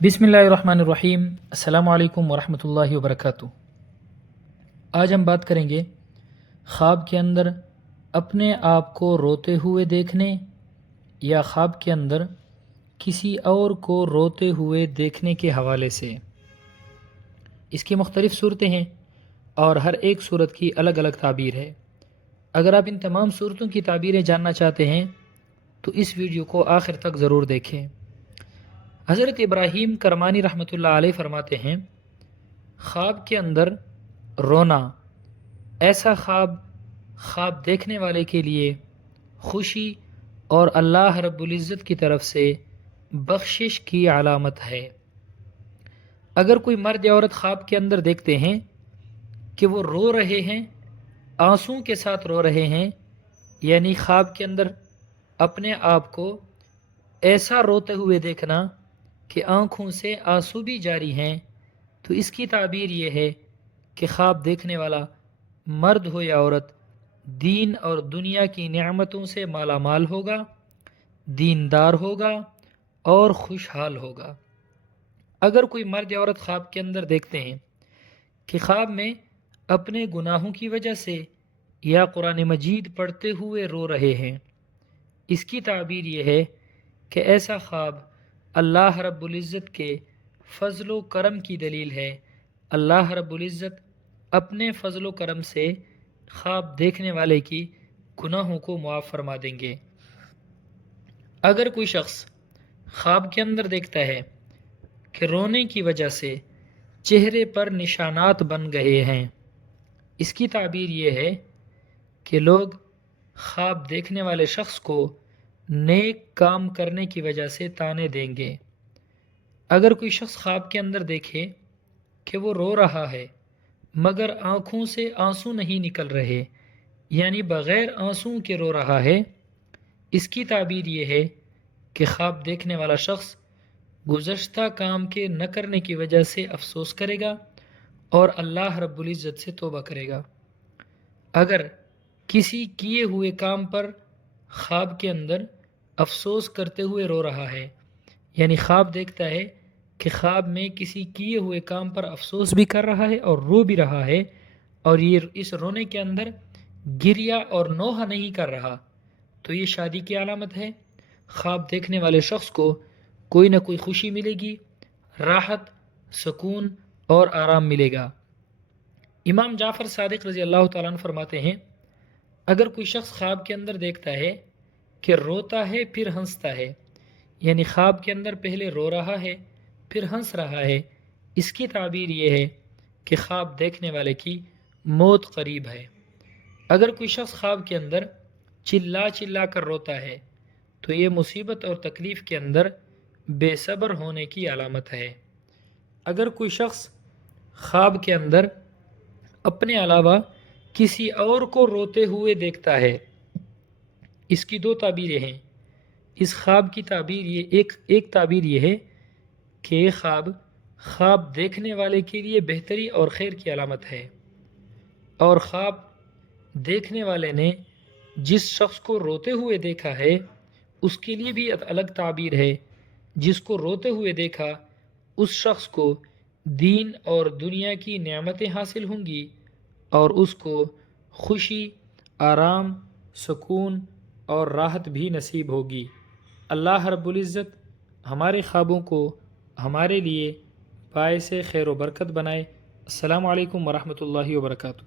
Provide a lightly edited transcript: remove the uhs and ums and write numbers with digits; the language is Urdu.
بسم اللہ الرحمن الرحیم۔ السلام علیکم ورحمۃ اللہ وبرکاتہ۔ آج ہم بات کریں گے خواب کے اندر اپنے آپ کو روتے ہوئے دیکھنے یا خواب کے اندر کسی اور کو روتے ہوئے دیکھنے کے حوالے سے۔ اس کی مختلف صورتیں ہیں اور ہر ایک صورت کی الگ الگ تعبیر ہے۔ اگر آپ ان تمام صورتوں کی تعبیریں جاننا چاہتے ہیں تو اس ویڈیو کو آخر تک ضرور دیکھیں۔ حضرت ابراہیم کرمانی رحمۃ اللہ علیہ فرماتے ہیں، خواب کے اندر رونا ایسا خواب دیکھنے والے کے لیے خوشی اور اللہ رب العزت کی طرف سے بخشش کی علامت ہے۔ اگر کوئی مرد یا عورت خواب کے اندر دیکھتے ہیں کہ وہ رو رہے ہیں، آنسوں کے ساتھ رو رہے ہیں، یعنی خواب کے اندر اپنے آپ کو ایسا روتے ہوئے دیکھنا کہ آنکھوں سے آنسو بھی جاری ہیں، تو اس کی تعبیر یہ ہے کہ خواب دیکھنے والا مرد ہو یا عورت دین اور دنیا کی نعمتوں سے مالا مال ہوگا، دیندار ہوگا اور خوشحال ہوگا۔ اگر کوئی مرد یا عورت خواب کے اندر دیکھتے ہیں کہ خواب میں اپنے گناہوں کی وجہ سے یا قرآن مجید پڑھتے ہوئے رو رہے ہیں، اس کی تعبیر یہ ہے کہ ایسا خواب اللہ رب العزت کے فضل و کرم کی دلیل ہے۔ اللہ رب العزت اپنے فضل و کرم سے خواب دیکھنے والے کی گناہوں کو معاف فرما دیں گے۔ اگر کوئی شخص خواب کے اندر دیکھتا ہے کہ رونے کی وجہ سے چہرے پر نشانات بن گئے ہیں، اس کی تعبیر یہ ہے کہ لوگ خواب دیکھنے والے شخص کو نیک کام کرنے کی وجہ سے طعنے دیں گے۔ اگر کوئی شخص خواب کے اندر دیکھے کہ وہ رو رہا ہے مگر آنکھوں سے آنسو نہیں نکل رہے، یعنی بغیر آنسوں کے رو رہا ہے، اس کی تعبیر یہ ہے کہ خواب دیکھنے والا شخص گزشتہ کام کے نہ کرنے کی وجہ سے افسوس کرے گا اور اللہ رب العزت سے توبہ کرے گا۔ اگر کسی کیے ہوئے کام پر خواب کے اندر افسوس کرتے ہوئے رو رہا ہے، یعنی خواب دیکھتا ہے کہ خواب میں کسی کیے ہوئے کام پر افسوس بھی کر رہا ہے اور رو بھی رہا ہے، اور یہ اس رونے کے اندر گریہ اور نوحہ نہیں کر رہا، تو یہ شادی کی علامت ہے۔ خواب دیکھنے والے شخص کو کوئی نہ کوئی خوشی ملے گی، راحت، سکون اور آرام ملے گا۔ امام جعفر صادق رضی اللہ تعالیٰ عنہ فرماتے ہیں، اگر کوئی شخص خواب کے اندر دیکھتا ہے کہ روتا ہے پھر ہنستا ہے، یعنی خواب کے اندر پہلے رو رہا ہے پھر ہنس رہا ہے، اس کی تعبیر یہ ہے کہ خواب دیکھنے والے کی موت قریب ہے۔ اگر کوئی شخص خواب کے اندر چلا چلا کر روتا ہے تو یہ مصیبت اور تکلیف کے اندر بے صبر ہونے کی علامت ہے۔ اگر کوئی شخص خواب کے اندر اپنے علاوہ کسی اور کو روتے ہوئے دیکھتا ہے، اس کی دو تعبیریں ہیں۔ اس خواب کی تعبیر یہ ایک تعبیر یہ ہے کہ یہ خواب دیکھنے والے کے لیے بہتری اور خیر کی علامت ہے، اور خواب دیکھنے والے نے جس شخص کو روتے ہوئے دیکھا ہے اس کے لیے بھی الگ تعبیر ہے۔ جس کو روتے ہوئے دیکھا اس شخص کو دین اور دنیا کی نعمتیں حاصل ہوں گی اور اس کو خوشی، آرام، سکون اور راحت بھی نصیب ہوگی۔ اللہ رب العزت ہمارے خوابوں کو ہمارے لیے باعث خیر و برکت بنائے۔ السلام علیکم ورحمۃ اللہ وبرکاتہ۔